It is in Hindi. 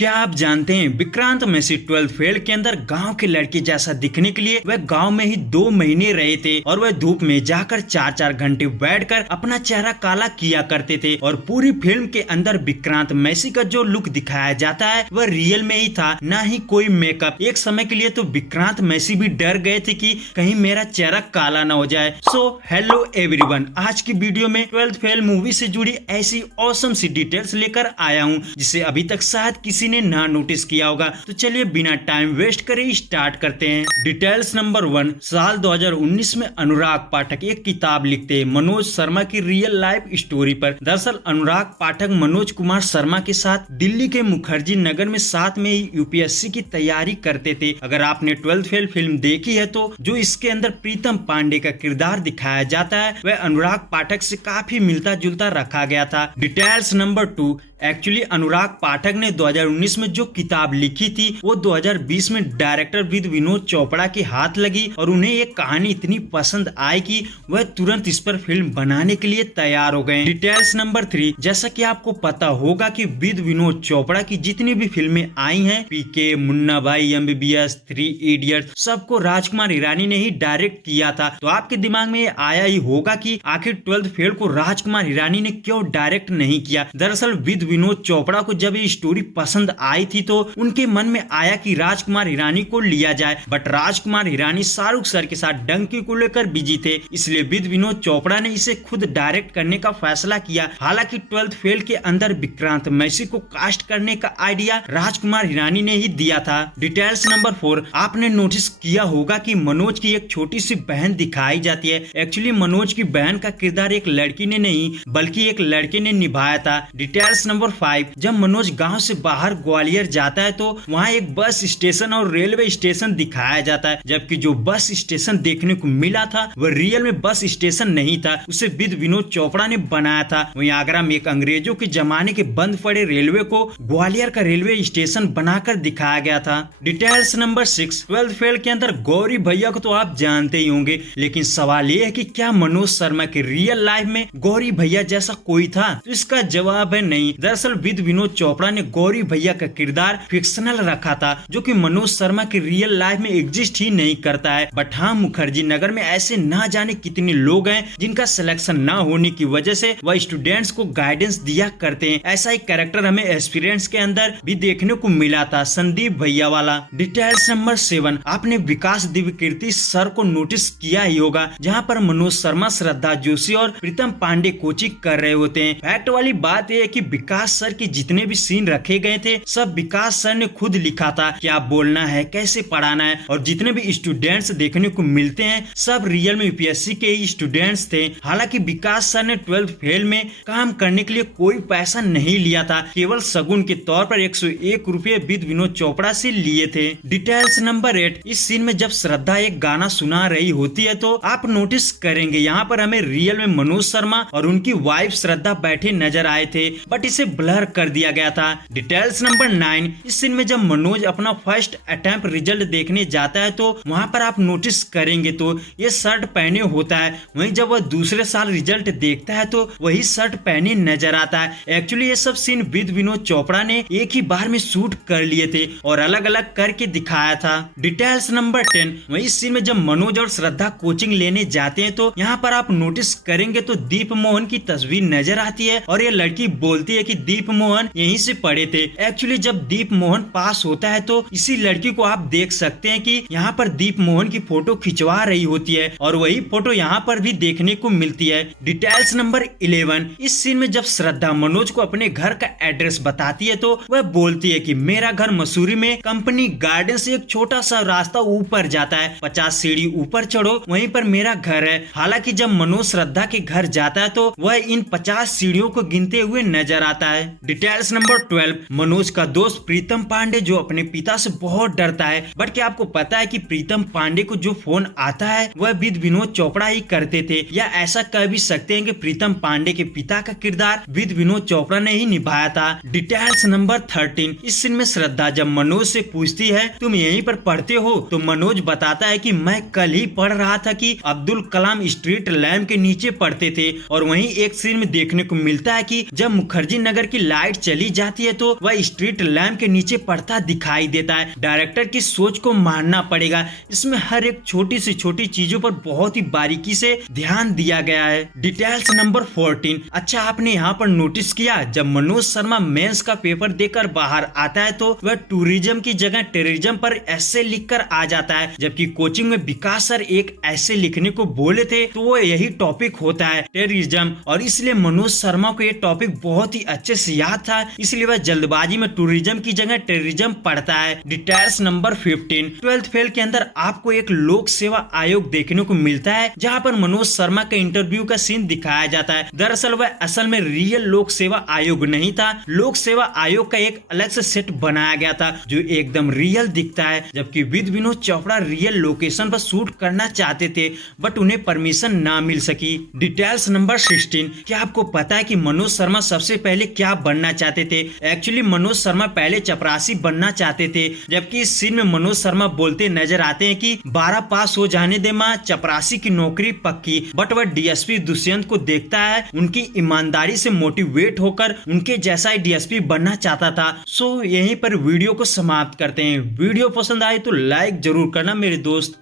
क्या आप जानते हैं विक्रांत मैसी 12th फेल के अंदर गांव के लड़के जैसा दिखने के लिए वह गांव में ही 2 महीने रहे थे और वह धूप में जाकर 4-4 घंटे बैठकर अपना चेहरा काला किया करते थे। और पूरी फिल्म के अंदर विक्रांत मैसी का जो लुक दिखाया जाता है वह रियल में ही था, न ही कोई मेकअप। एक समय के लिए तो विक्रांत मैसी भी डर गए थे कि कहीं मेरा चेहरा काला न हो जाए। सो हेलो एवरीवन, आज की वीडियो में 12th फेल मूवी से जुड़ी ऐसी ऑसम सी डिटेल्स लेकर आया हूँ जिसे अभी तक शायद किसी ने ना नोटिस किया होगा। तो चलिए बिना टाइम वेस्ट करे स्टार्ट करते हैं। डिटेल्स नंबर 1, साल 2019 में अनुराग पाठक एक किताब लिखते हैं मनोज शर्मा की रियल लाइफ स्टोरी पर। दरअसल अनुराग पाठक मनोज कुमार शर्मा के साथ दिल्ली के मुखर्जी नगर में साथ में ही यूपीएससी की तैयारी करते थे। अगर आपने 12th फेल फिल्म देखी है तो जो इसके अंदर प्रीतम पांडे का किरदार दिखाया जाता है वह अनुराग पाठक से काफी मिलता जुलता रखा गया था। डिटेल्स नंबर 2, एक्चुअली अनुराग पाठक ने 2019 में जो किताब लिखी थी वो 2020 में डायरेक्टर विनोद चोपड़ा के हाथ लगी और उन्हें ये कहानी इतनी पसंद आई कि वह तुरंत इस पर फिल्म बनाने के लिए तैयार हो गए। डिटेल्स नंबर 3, जैसा कि आपको पता होगा कि विनोद चोपड़ा की जितनी भी फिल्में आई हैं, पीके, मुन्ना भाई, एमबीबीएस, 3 इडियट, सबको राजकुमार हिरानी ने ही डायरेक्ट किया था। तो आपके दिमाग में ये आया ही होगा कि आखिर 12th फेल को राजकुमार हिरानी ने क्यों डायरेक्ट नहीं किया। दरअसल विनोद चोपड़ा को जब ये स्टोरी पसंद आई थी तो उनके मन में आया कि राजकुमार हिरानी को लिया जाए, बट राजकुमार हिरानी शाहरुख सर के साथ डंकी को लेकर बिजी थे, इसलिए विनोद चोपड़ा ने इसे खुद डायरेक्ट करने का फैसला किया। हालांकि 12th फेल के अंदर विक्रांत मैसी को कास्ट करने का आइडिया राजकुमार हिरानी ने ही दिया था। डिटेल्स नंबर 4, आपने नोटिस किया होगा कि मनोज की एक छोटी सी बहन दिखाई जाती है। एक्चुअली मनोज की बहन का किरदार एक लड़की ने नहीं बल्कि एक लड़के ने निभाया था। डिटेल्स नंबर 5, जब मनोज गांव से बाहर ग्वालियर जाता है तो वहां एक बस स्टेशन और रेलवे स्टेशन दिखाया जाता है, जबकि जो बस स्टेशन देखने को मिला था वह रियल में बस स्टेशन नहीं था, उसे विनोद चोपड़ा ने बनाया था। वहीं आगरा में एक अंग्रेजों के जमाने के बंद पड़े रेलवे को ग्वालियर का रेलवे स्टेशन बनाकर दिखाया गया था। डिटेल्स नंबर 6, 12th फेल के अंदर गौरी भैया को तो आप जानते ही होंगे, लेकिन सवाल ये है कि क्या मनोज शर्मा के रियल लाइफ में गौरी भैया जैसा कोई था? तो इसका जवाब है नहीं। दरअसल विनोद चोपड़ा ने गौरी भैया का किरदार फिक्शनल रखा था जो कि मनोज शर्मा के रियल लाइफ में एग्जिस्ट ही नहीं करता है। बट हाँ, मुखर्जी नगर में ऐसे ना जाने कितने लोग हैं जिनका सिलेक्शन ना होने की वजह से वह स्टूडेंट्स को गाइडेंस दिया करते हैं। ऐसा एक कैरेक्टर हमें एक्सपीरियंस के अंदर भी देखने को मिला था, संदीप भैया वाला। डिटेल्स नंबर 7, आपने विकास दिव्यकीर्ति सर को नोटिस किया ही होगा, जहाँ पर मनोज शर्मा, श्रद्धा जोशी और प्रीतम पांडे कोचिंग कर रहे होते हैं। फैक्ट वाली बात यह है कि विकास सर के जितने भी सीन रखे गए थे सब विकास सर ने खुद लिखा था, क्या बोलना है, कैसे पढ़ाना है, और जितने भी स्टूडेंट्स देखने को मिलते हैं सब रियल में यूपीएससी के ही स्टूडेंट्स थे। हालांकि विकास सर ने 12th फेल में काम करने के लिए कोई पैसा नहीं लिया था, केवल शगुन के तौर पर 101 रुपए विनोद चोपड़ा से लिए थे। डिटेल्स नंबर 8, इस सीन में जब श्रद्धा एक गाना सुना रही होती है तो आप नोटिस करेंगे यहाँ पर हमें रियल में मनोज शर्मा और उनकी वाइफ श्रद्धा बैठे नजर आए थे, बट इसे ब्लर कर दिया गया था। डिटेल्स नंबर 9, इस सीन में जब मनोज अपना फर्स्ट अटेम्प्ट रिजल्ट देखने जाता है तो वहां पर आप नोटिस करेंगे तो ये शर्ट पहने होता है, वहीं जब वह दूसरे साल रिजल्ट देखता है तो वही शर्ट पहने नजर आता है। एक्चुअली ये सब सीन विनोद चोपड़ा ने एक ही बार में शूट कर लिए थे और अलग अलग करके दिखाया था। डिटेल्स नंबर 10, वही सीन में जब मनोज और श्रद्धा कोचिंग लेने जाते हैं तो यहाँ पर आप नोटिस करेंगे तो दीप मोहन की तस्वीर नजर आती है और ये लड़की बोलती है कि दीप मोहन यहीं से पढ़े थे। एक्चुअली जब दीप मोहन पास होता है तो इसी लड़की को आप देख सकते हैं कि यहाँ पर दीप मोहन की फोटो खिंचवा रही होती है और वही फोटो यहाँ पर भी देखने को मिलती है। डिटेल्स नंबर 11, इस सीन में जब श्रद्धा मनोज को अपने घर का एड्रेस बताती है तो वह बोलती है कि मेरा घर मसूरी में कंपनी गार्डन से एक छोटा सा रास्ता ऊपर जाता है, 50 सीढ़ी ऊपर चढ़ो, वहीं पर मेरा घर है। हालांकि जब मनोज श्रद्धा के घर जाता है तो वह इन 50 सीढ़ियों को गिनते हुए नजर आता है। डिटेल्स नंबर 12, मनोज का दोस्त प्रीतम पांडे जो अपने पिता से बहुत डरता है, बट क्या आपको पता है कि प्रीतम पांडे को जो फोन आता है वह विनोद चोपड़ा ही करते थे, या ऐसा कह भी सकते हैं कि प्रीतम पांडे के पिता का किरदार विनोद चोपड़ा ने ही निभाया था। डिटेल्स नंबर 13, इस सीन में श्रद्धा जब मनोज से पूछती है तुम यहीं पर पढ़ते हो तो मनोज बताता है कि मैं कल ही पढ़ रहा था कि अब्दुल कलाम स्ट्रीट लैम्प के नीचे पढ़ते थे। और वहीं एक सीन में देखने को मिलता है कि जब मुखर्जी नगर की लाइट चली जाती है तो वह स्ट्रीट लैंप के नीचे पड़ता दिखाई देता है। डायरेक्टर की सोच को मानना पड़ेगा, इसमें हर एक छोटी से छोटी चीजों पर बहुत ही बारीकी से ध्यान दिया गया है। Details number 14। अच्छा, आपने यहाँ पर नोटिस किया जब मनोज शर्मा मेंस का पेपर देकर बाहर आता है तो वह टूरिज्म की जगह टेररिज्म पर ऐसे लिखकर आ जाता है, जबकि कोचिंग में विकास सर एक ऐसे लिखने को बोले थे तो वो यही टॉपिक होता है, टेररिज्म, और इसलिए मनोज शर्मा को ये टॉपिक बहुत ही अच्छे से याद था, इसलिए वह जल्दबाजी में टूरिज्म की जगह टेररिज्म पढ़ता है। Details number 15। 12th फेल के अंदर आपको एक लोक सेवा आयोग देखने को मिलता है जहाँ पर मनोज शर्मा का इंटरव्यू का सीन दिखाया जाता है। दरअसल वह असल में रियल लोक सेवा आयोग नहीं था, लोक सेवा आयोग का एक अलग से सेट बनाया गया था जो एकदम रियल दिखता है, जबकि विनोद चोपड़ा रियल लोकेशन पर शूट करना चाहते थे बट उन्हें परमिशन ना मिल सकी। Details number 16। क्या आपको पता है कि मनोज शर्मा सबसे पहले क्या बनना चाहते थे? एक्चुअली मनोज शर्मा पहले चपरासी बनना चाहते थे, जबकि इस सीन में मनोज शर्मा बोलते नजर आते हैं कि 12 पास हो जाने दे माँ, चपरासी की नौकरी पक्की। बट वह डीएसपी दुष्यंत को देखता है, उनकी ईमानदारी से मोटिवेट होकर उनके जैसा ही डीएसपी बनना चाहता था। सो यहीं पर वीडियो को समाप्त करते हैं। वीडियो पसंद आए तो लाइक जरूर करना मेरे दोस्त।